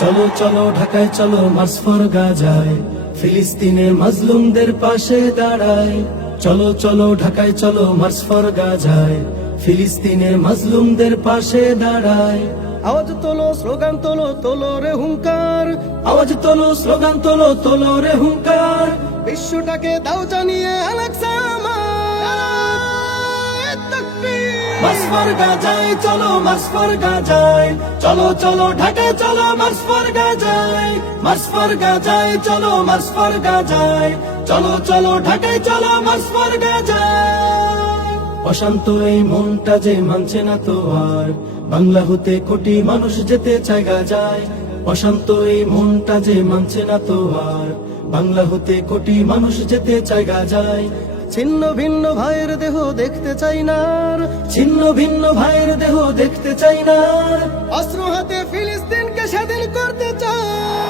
চলো চলো ঢাকায় চলো মার্চ ফর গাজায়, ফিলিস্তিনের মাজলুমদের পাশে দাঁড়ায়। চলো চলো ঢাকায় চলো মার্চ ফর গাজায়, ফিলিস্তিনের মাজলুমদের পাশে দাঁড়ায়। আওয়াজ তোলো, স্লোগান তোলো, তোলো রে হুঙ্কার। আওয়াজ তোলো, স্লোগান তোলো, তোলো রে হুঙ্কার। বিশ্বটাকে দাও জানিয়ে আলাকসা আমার তাকবীর। মার্চ ফর গাজায় চলো, মার্চ ফর গাজায়, চলো চলো ঢাকায় চলো মার্চ ফর গাজায়। মার্চ ফর গাজায় চলো, মার্চ ফর গাজায়, চলো চলো ঢাকায় চলো মার্চ ফর গাজায়। অশান্ত এই মনটা যে মানছে না তো আর, বাংলা হতে কোটি মানুষ যেতে চায় গাজায়। অশান্ত এই মনটা যে মানছে না তো আর, বাংলা হতে কোটি মানুষ যেতে চায় গাজায়। ছিন্ন ভিন্ন ভাইয়ের দেহ দেখতে চাই না আর। ছিন্ন ভিন্ন ভাইয়ের দেহ দেখতে চাই না আর। অস্ত্র হাতে ফিলিস্তিনকে স্বাধীন করতে চাই।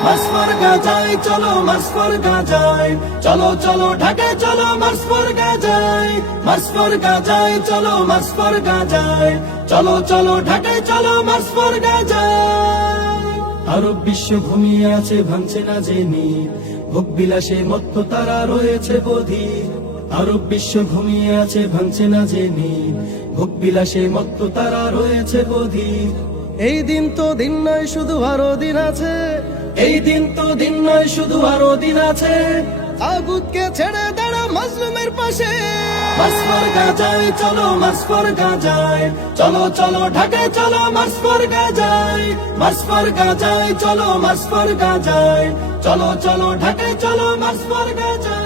মার্চ ফর গাজায় চলো, মার্চ ফর গাজায়, চলো চলো ঢাকায় চলো মার্চ ফর গাজায়। মার্চ ফর গাজায় চলো, মার্চ ফর গাজায়, চলো চলো ঢাকায় চলো মার্চ ফর গাজায়। আরব বিশ্ব ঘুমিয়ে আছে ভাঙছে না যে নীল, ভোগ বিলাসে মত্ত তারা রয়েছে বধির। আরব বিশ্ব ঘুমিয়ে আছে ভাঙছে না যে নীল, ভোগ বিলাসে মত্ত তারা রয়েছে বধির। এই দিন তো দিন নয়, শুধু আরো দিন আছে। এই দিন তো দিন নয়, শুধু আরো দিন আছে। তাগুতকে ছেড়ে দাঁড়া মাজলুমের পাশে। মার্চ ফর গাজায় চলো, মার্চ ফর গাজায়, চলো চলো ঢাকায় চলো মার্চ ফর গাজায়। মার্চ ফর গাজায় চলো, মার্চ ফর গাজায়, চলো চলো ঢাকায় চলো মার্চ ফর গাজায়।